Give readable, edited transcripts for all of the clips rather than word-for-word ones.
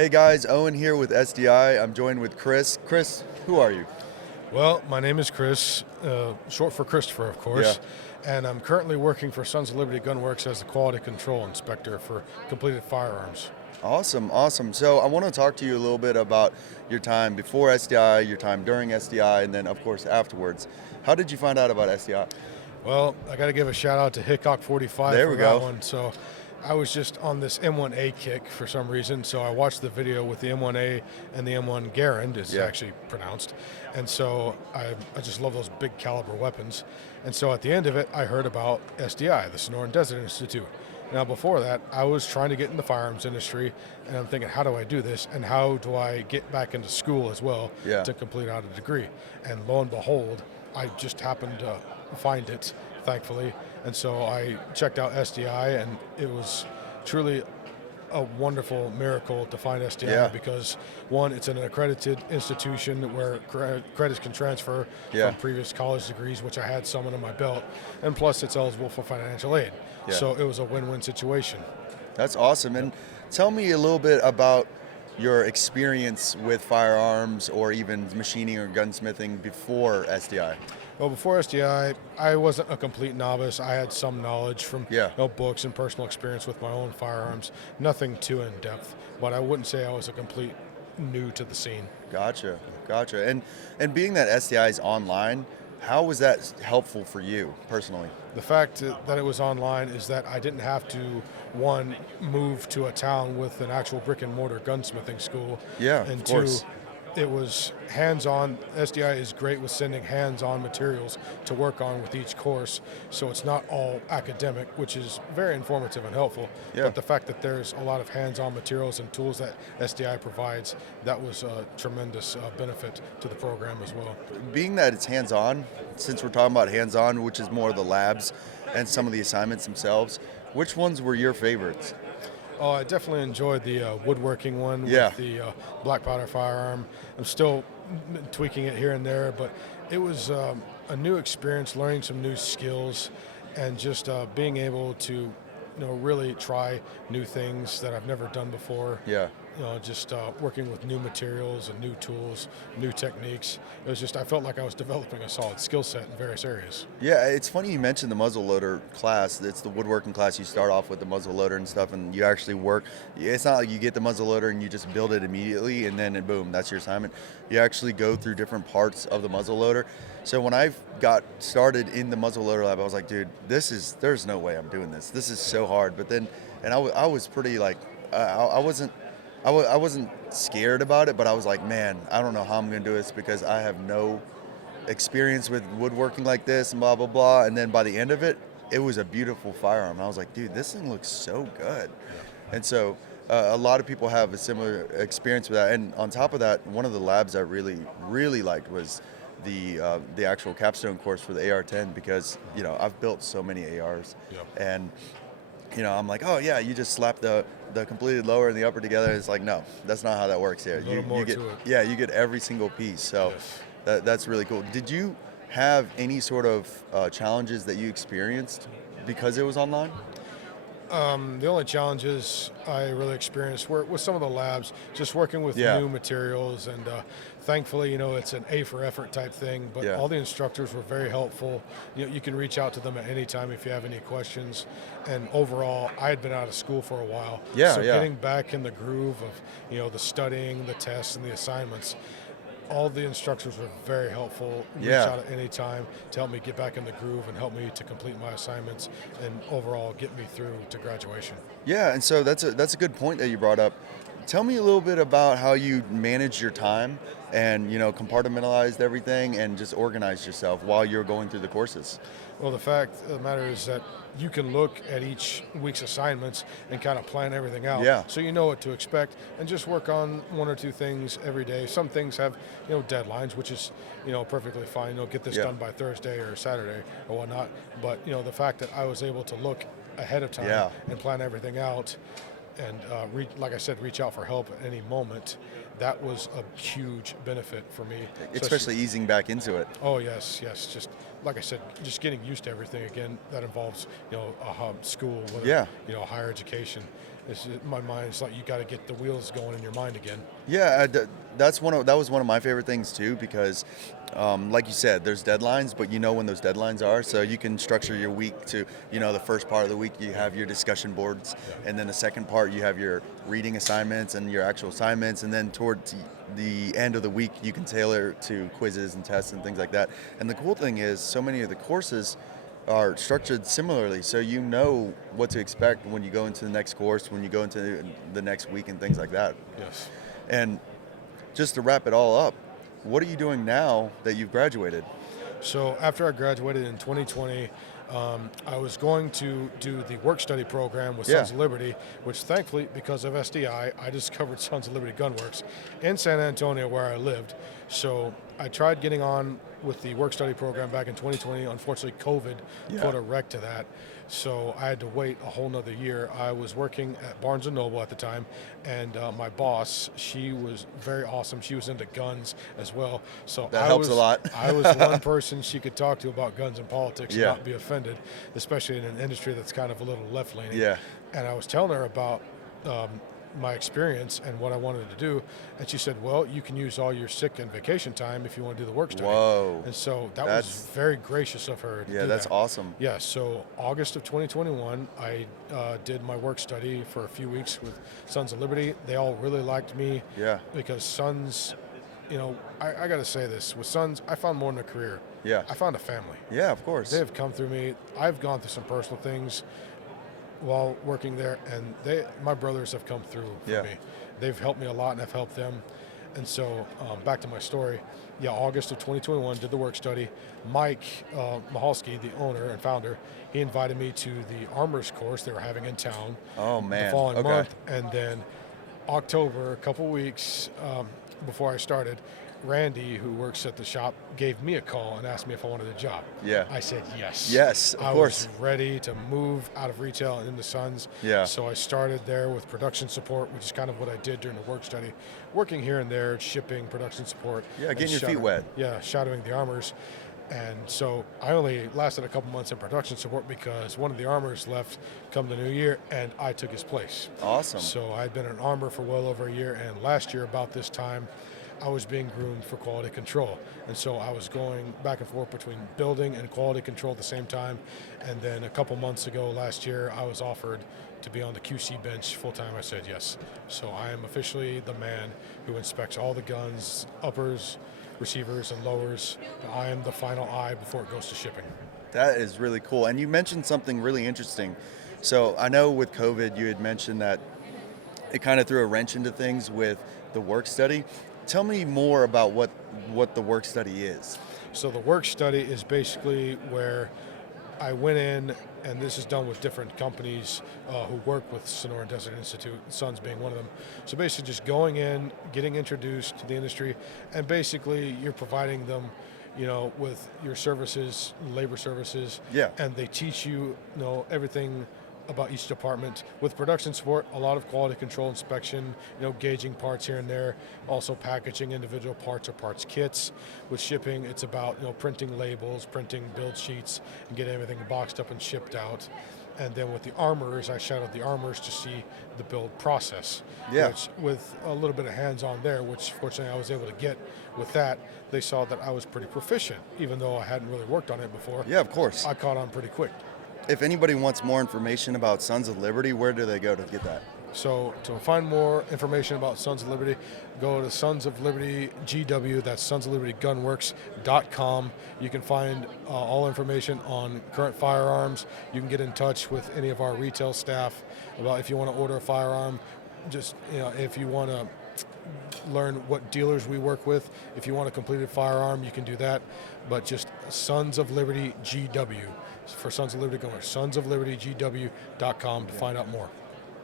Hey guys, Owen here with SDI. I'm joined with Chris. Chris, who are you? Well, my name is Chris, short for Christopher, of course, and I'm currently working for Sons of Liberty Gunworks as the quality control inspector for completed firearms. Awesome, awesome. So I want to talk to you a little bit about your time before SDI, your time during SDI, and then of course afterwards. How did you find out about SDI? Well, I got to give a shout out to Hickok 45 There for we that go. one. So I was just on this M1A kick for some reason, so I watched the video with the M1A and the M1 Garand, is actually pronounced, and so I just love those big caliber weapons. And so at the end of it, I heard about SDI, the Sonoran Desert Institute. Now before that, I was trying to get in the firearms industry, and I'm thinking, how do I do this, and how do I get back into school as well to complete out a degree? And lo and behold, I just happened to find it, thankfully, and so I checked out SDI, and it was truly a wonderful miracle to find SDI because, one, it's an accredited institution where credits can transfer from previous college degrees, which I had some under my belt, and plus it's eligible for financial aid. So it was a win-win situation. That's awesome. And tell me a little bit about your experience with firearms or even machining or gunsmithing before SDI. Well, before SDI, I wasn't a complete novice. I had some knowledge from books and personal experience with my own firearms. Nothing too in-depth, but I wouldn't say I was a complete new to the scene. Gotcha, gotcha. And being that SDI is online, how was that helpful for you personally? The fact that it was online is that I didn't have to, one, move to a town with an actual brick and mortar gunsmithing school. And two, it was hands-on. SDI is great with sending hands-on materials to work on with each course, so it's not all academic, which is very informative and helpful. But the fact that there's a lot of hands-on materials and tools that SDI provides, that was a tremendous benefit to the program as well. Being that it's hands-on, since we're talking about hands-on, which is more of the labs and some of the assignments themselves, which ones were your favorites? Oh, I definitely enjoyed the woodworking one with the black powder firearm. I'm still tweaking it here and there, but it was a new experience, learning some new skills, and just being able to, really try new things that I've never done before. Just working with new materials and new tools, new techniques. It was just, I felt like I was developing a solid skill set in various areas. Yeah, it's funny you mentioned the muzzleloader class. It's the woodworking class. You start off with the muzzleloader and stuff, and you actually work. It's not like you get the muzzleloader and you just build it immediately, and then boom, that's your assignment. You actually go through different parts of the muzzleloader. So when I got started in the muzzleloader lab, I was like, dude, there's no way I'm doing this. This is so hard. But then, and I was pretty like, I wasn't scared about it, but I was like, man, I don't know how I'm going to do this because I have no experience with woodworking like this and blah, blah, blah. And then by the end of it, it was a beautiful firearm. And I was like, dude, this thing looks so good. And so a lot of people have a similar experience with that. And on top of that, one of the labs I really, really liked was the actual capstone course for the AR-10 because, I've built so many ARs. And I'm like, oh yeah, you just slap the completed lower and the upper together. It's like, no, that's not how that works here. You get every single piece. So that's really cool. Did you have any sort of challenges that you experienced because it was online? The only challenges I really experienced were with some of the labs, just working with new materials, and thankfully, it's an A for effort type thing, but all the instructors were very helpful. You can reach out to them at any time if you have any questions, and overall, I had been out of school for a while, so getting back in the groove of, the studying, the tests, and the assignments, all the instructors were very helpful. Reach out at any time to help me get back in the groove and help me to complete my assignments and overall get me through to graduation. Yeah, and so that's a good point that you brought up. Tell me a little bit about how you managed your time and, compartmentalized everything and just organized yourself while you're going through the courses. Well, the fact of the matter is that you can look at each week's assignments and kind of plan everything out so you know what to expect and just work on one or two things every day. Some things have, deadlines, which is, perfectly fine. Get this done by Thursday or Saturday or whatnot. But, the fact that I was able to look ahead of time and plan everything out and, like I said, reach out for help at any moment, that was a huge benefit for me. Especially easing back into it. Oh, yes. Just like I said, just getting used to everything again. That involves, school, whether, Yeah. higher education. In my mind, it's like you got to get the wheels going in your mind again. Yeah, that was one of my favorite things too, because like you said, there's deadlines, but you know when those deadlines are, so you can structure your week to, the first part of the week you have your discussion boards, and then the second part you have your reading assignments and your actual assignments, and then towards the end of the week you can tailor to quizzes and tests and things like that. And the cool thing is, so many of the courses are structured similarly, so you know what to expect when you go into the next course, when you go into the next week, and things like that. Yes. And just to wrap it all up, what are you doing now that you've graduated? So after I graduated in 2020, I was going to do the work study program with Sons of Liberty, which thankfully, because of SDI, I discovered Sons of Liberty Gunworks in San Antonio where I lived. So I tried getting on with the work study program back in 2020. Unfortunately, COVID put a wreck to that. So I had to wait a whole nother year. I was working at Barnes & Noble at the time, and my boss, she was very awesome. She was into guns as well. So that helps a lot. I was one person she could talk to about guns and politics and not be offended, especially in an industry that's kind of a little left-leaning. Yeah. And I was telling her about my experience and what I wanted to do, and she said, well, you can use all your sick and vacation time if you want to do the work study. Whoa. And so that was very gracious of her to do that's that. awesome. Yeah, so August of 2021, I did my work study for a few weeks with Sons of Liberty. They all really liked me because Sons, I got to say this, with Sons, I found more than a career. Yeah. I found a family. Yeah, of course. They have come through me. I've gone through some personal things while working there, and my brothers have come through for me. They've helped me a lot, and I've helped them. And so back to my story. August of 2021, did the work study. Mike Mahalski, the owner and founder, he invited me to the armors course they were having in town the following month. And then October, a couple weeks before I started, Randy, who works at the shop, gave me a call and asked me if I wanted a job. Yeah. I said yes. Yes, of course. I was ready to move out of retail and into Sons. Yeah. So I started there with production support, which is kind of what I did during the work study, working here and there, shipping, production support. Yeah, getting your feet wet. Yeah, shadowing the armors. And so I only lasted a couple months in production support because one of the armors left come the new year, and I took his place. Awesome. So I'd been an armor for well over a year, and last year about this time, I was being groomed for quality control. And so I was going back and forth between building and quality control at the same time. And then a couple months ago, last year, I was offered to be on the QC bench full-time. I said yes. So I am officially the man who inspects all the guns, uppers, receivers, and lowers. I am the final eye before it goes to shipping. That is really cool. And you mentioned something really interesting. So I know with COVID, you had mentioned that it kind of threw a wrench into things with the work study. Tell me more about what the work study is. So the work study is basically where I went in, and this is done with different companies who work with Sonoran Desert Institute, Sons being one of them. So basically just going in, getting introduced to the industry, and basically you're providing them, with your services, labor services, and they teach you, everything about each department. With production support, a lot of quality control inspection, gauging parts here and there, also packaging individual parts or parts kits. With shipping, it's about printing labels, printing build sheets, and getting everything boxed up and shipped out. And then with the armors, I shadowed the armors to see the build process. Which, with a little bit of hands-on there, which fortunately I was able to get with that, they saw that I was pretty proficient, even though I hadn't really worked on it before. Yeah, of course. I caught on pretty quick. If anybody wants more information about Sons of Liberty, where do they go to get that? So to find more information about Sons of Liberty, go to Sons of Liberty GW, that's Sons of Liberty Gunworks.com. You can find all information on current firearms. You can get in touch with any of our retail staff about if you want to order a firearm, just if you want to learn what dealers we work with. If you want a completed firearm, you can do that. But just Sons of Liberty GW. For Sons of Liberty Gunworks, sonsoflibertygw.com to find out more.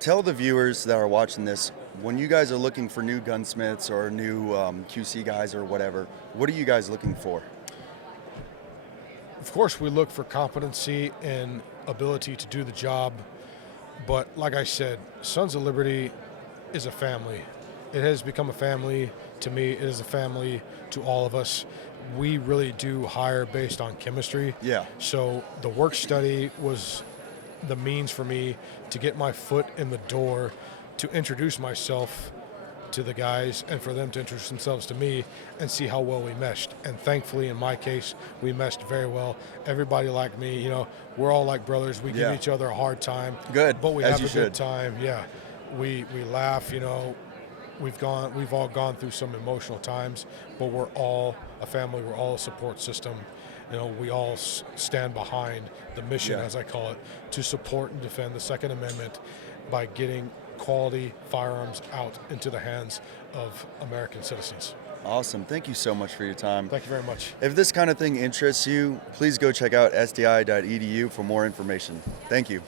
Tell the viewers that are watching this, when you guys are looking for new gunsmiths or new QC guys or whatever, what are you guys looking for? Of course, we look for competency and ability to do the job. But like I said, Sons of Liberty is a family. it has become a family to me. It is a family to all of us. We really do hire based on chemistry. Yeah. So the work study was the means for me to get my foot in the door, to introduce myself to the guys and for them to introduce themselves to me and see how well we meshed. And thankfully, in my case, we meshed very well. Everybody liked me. You know, we're all like brothers. We give each other a hard time. Good. But we As have you a should. good time. Yeah. We laugh, you know. We've all gone through some emotional times, but we're all a family. We're all a support system. You know, we all stand behind the mission, as I call it, to support and defend the Second Amendment by getting quality firearms out into the hands of American citizens. Awesome. Thank you so much for your time. Thank you very much. If this kind of thing interests you, please go check out sdi.edu for more information. Thank you.